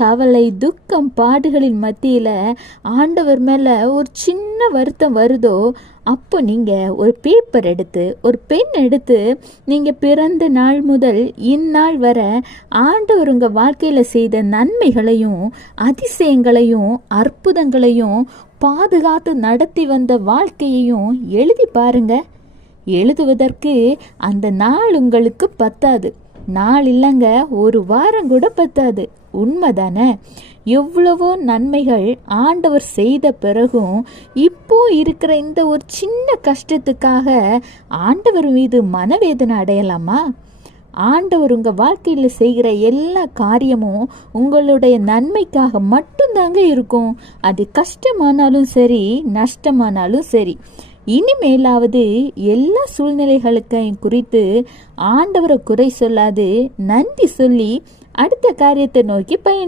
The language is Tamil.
கவலை, துக்கம், பாடுகளின் மத்தியில் ஆண்டவர் மேலே ஒரு சின்ன வருத்தம் வருதோ, அப்போ நீங்கள் ஒரு பேப்பர் எடுத்து ஒரு பென் எடுத்து நீங்கள் பிறந்த நாள் முதல் இந்நாள் வர ஆண்டவர் உங்கள் வாழ்க்கையில் செய்த நன்மைகளையும் அதிசயங்களையும் அற்புதங்களையும் பாதுகாத்து நடத்தி வந்த வாழ்க்கையையும் எழுதி பாருங்க. எழுதுவதற்கு அந்த நாள் உங்களுக்கு பத்தாது, நாள் இல்லைங்க, ஒரு வாரம் கூட பத்தாது. உண்மைதானே? எவ்வளவோ நன்மைகள் ஆண்டவர் செய்த பிறகும் இப்போ இருக்கிற இந்த ஒரு சின்ன கஷ்டத்துக்காக ஆண்டவர் மீது மனவேதனை அடையலாமா? ஆண்டவர் உங்கள் வாழ்க்கையில் செய்கிற எல்லா காரியமும் உங்களுடைய நன்மைக்காக மட்டும்தாங்க இருக்கும். அது கஷ்டமானாலும் சரி, நஷ்டமானாலும் சரி. இனிமேலாவது எல்லா சூழ்நிலைகளுக்கையும் குறித்து ஆண்டவரை குறை சொல்லாது நன்றி சொல்லி அடுத்த காரியத்தை நோக்கி பயணி.